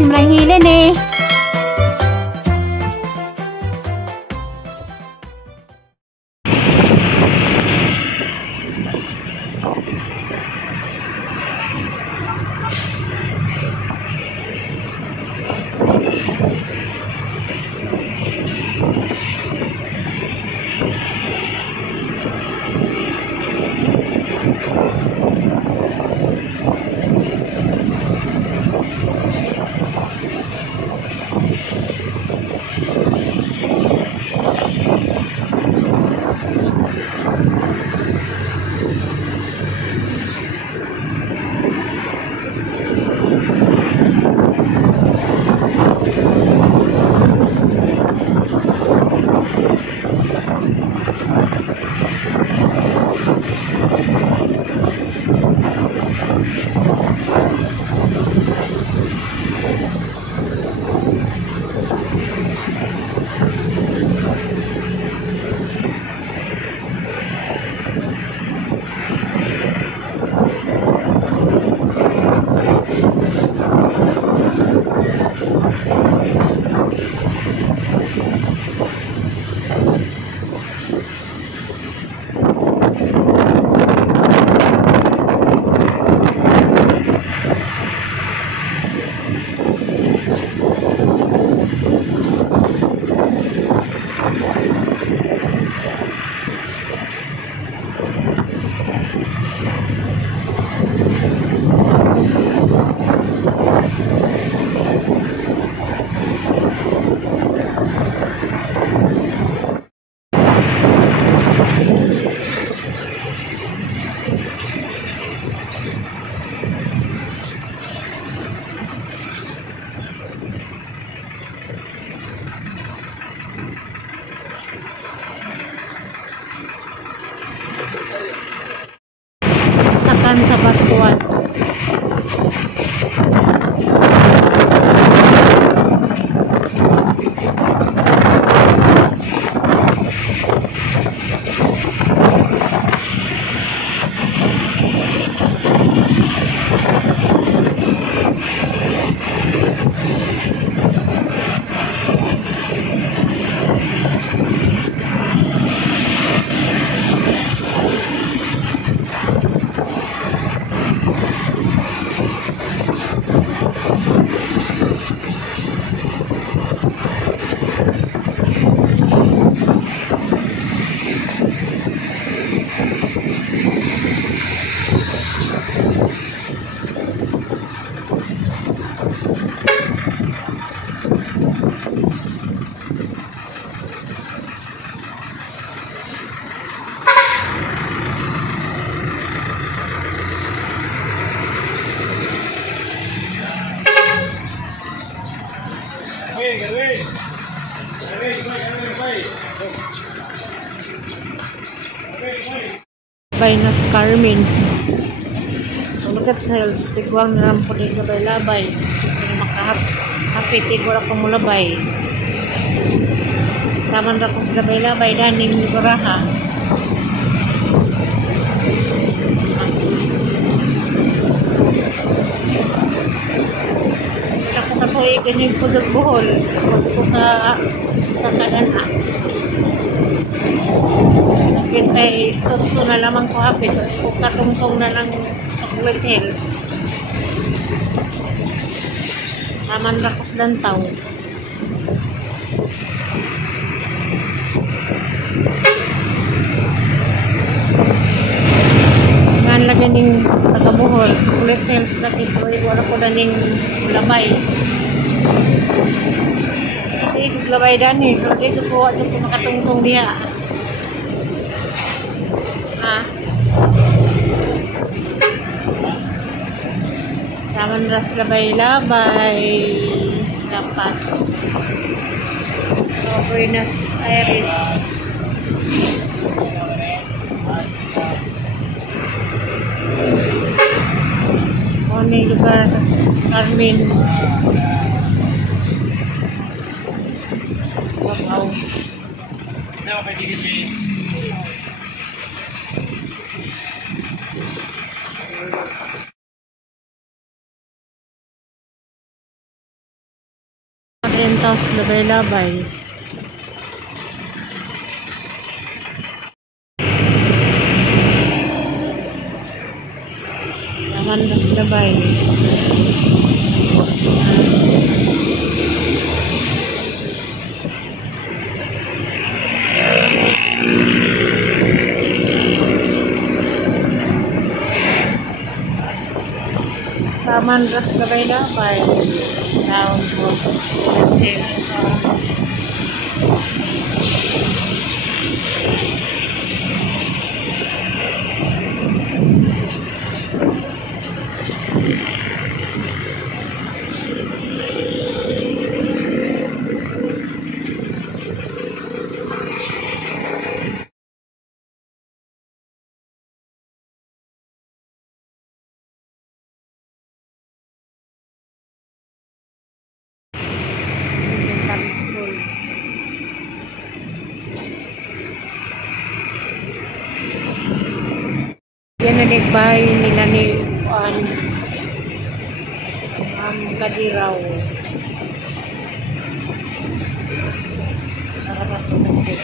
si Mananghilan eh. Sakan sa Batuan. Baynas Carmen. Look at hills, tigwang na lang po din labay-labay. Makahapit, tigwang ako mulabay. Taman na ko sa labay-labay, daning libaraha. Ako ganyan po sa buhol. Huwag ko sa kanan sakit ay tutso na lamang ko hapit. Kung katungsong na lang Chocolate Hills. Taman rakos lantaw. Ngan lagi ning tagabuhol. Chocolate Hills na dito ay wala ko na ning labay. Kasi labay dani. So dito po ito po makatungtong niya. Taman ras labay-labay lapas Buenos Aires. May lugar sa Carmen. Wow. Sa pagiging Orientals labay-labay. Amandas labay. Amandas labay-labay. Down po. School. Yan na nagbahay nila ni Kadiraw. Sarap tumukit.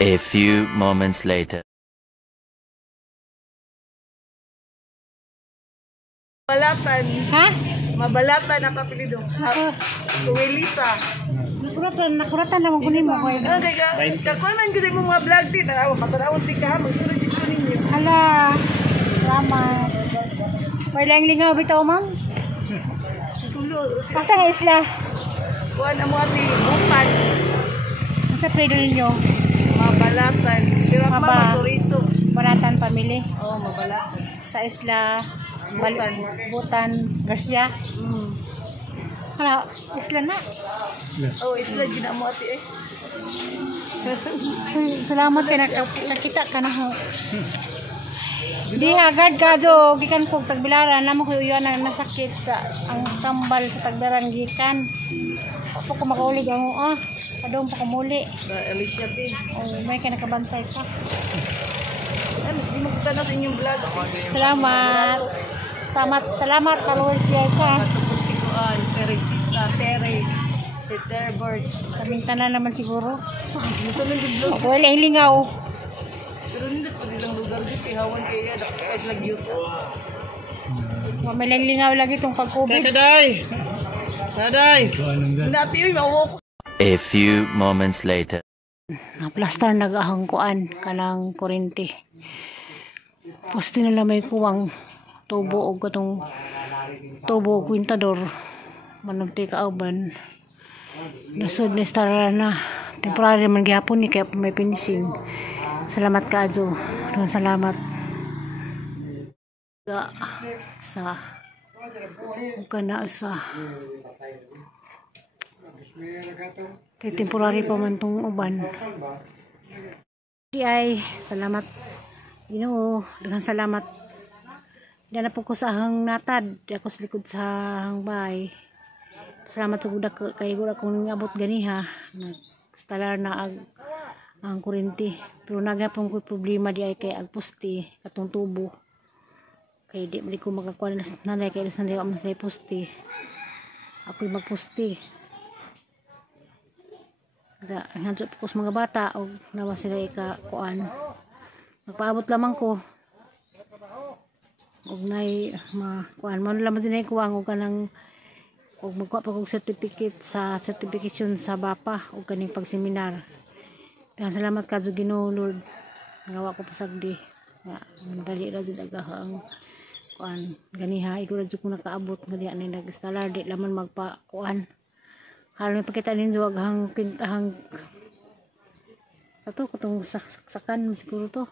A few moments later. Balatan. Ha? Mabalatan na papilidong. Kuwelisa. Nakuratan naman kunin mo. Kakuan man kasi mo mga vlog di. Matanawan di ka. Magsunod si ko ninyo. Hala. Salamat. May lang lingaw bitaw, ma'am. Tulo. Asa nga isla? Kuan na mo ati. Bukan. Asa pwede ninyo? Mabalatan. Sira ka Maba. maturisto. Baratan family. Oo, mabalatan. Sa isla Butan. Butan Garcia. Hala, isla na. Oo, isla gina mo ati eh. Salamat kay nakita ka na ho. Di agad ka do gikan kog tagbilaran namo ko uyan na nasakit sa ang tambal sa tagdaran gikan. Ako ko makaulig ang adong pa kumuli. Alicia din. May ka nakabantay ka. Ay, mas di mo kita na sa inyong vlog. Salamat. Salamat followers niya ka. Tapos si Kuan, Teresita, Tere, si Terbert. Kaming tanan naman siguro. Dito lang yung vlog. Ako lang lingaw. Pero hindi pa nilang lugar dito. Ihawan kaya nakapag lag-youth. May lang lingaw lagi itong pag-COVID. Kaday! Kaday! Dati yun, mawak. A few moments later. Naplastar nagahangkuan kanang kurente. Poste nila may kuwang tubo o katong tubo o kwintador manugti kauban. Nasod ni stara na. Temporary man gihapon ni kaya may finishing. Salamat ka Adjo. Salamat. Sa kana sa temporary pa man tong uban. Di ay salamat Ginoo, daghang salamat. Diyan na po ko sa hang natad, di ako sa likod sa hang bahay. Salamat sa gudak kay gudak kong abot ganiha. Nagstalar na ang kurente. Pero nagapon ko problema di ay kay agpusti katong tubo. Kay di bali ko makakuha na nanay kay sa nila mas pusti. Ako'y magpusti. Da, hanto po ko sa mga bata o nawa sila ika-kuan. Magpaabot lamang ko. Og nay kuan mo lamang din ay kuwang og kanang og magkuha pa kog certificate sa certification sa BAPA og kaning pagseminar. Kaya salamat kadto Ginoo Lord. Ngawa ko pasagdi. Nga dali ra jud agahang kuan ganiha iko ra jud ko nakaabot nga diha ni nag-installer di laman magpa kuan. Halong pakita ninyo aghang pintahang ato katong saksakan siguro to.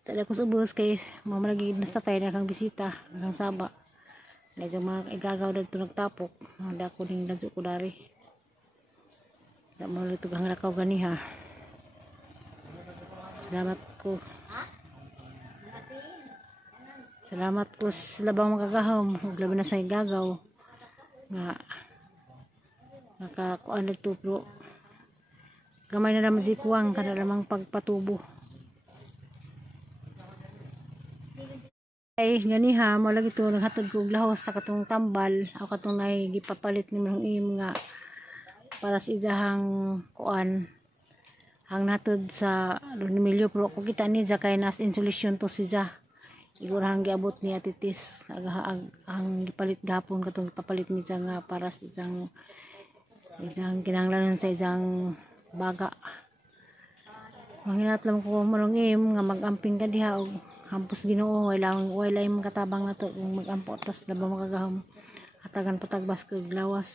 Tala ko sa bus kay mamalagi nasta tayo na kang bisita kang saba. Medyo mga igagaw na ito nagtapok. Nada ko ning nagso ko dari. Da mo litog ang lakaw ganiha. Salamat ko sa labang magagahom, ug labi na sa igagaw nga nakakuan dito pro. Gamay na naman si kuwang kada lamang pagpatubo. Ay ganiha mo lagi to naghatod ko og lahos sa katong tambal o katong nay gipapalit ni mong im nga para sa idahang kuan ang natod sa Runimilyo pro ko kita ni kay nas insulation to siya. Igurang giabot ni atitis ang gipalit gapon katong gipapalit ni nga para sa isang kinahanglanon sa isang baga. Manginat lang ko malungim nga magamping ka diha og hampos Ginoo wala katabang nato kung magampo tas laba makagahom hatagan patagbas kag lawas.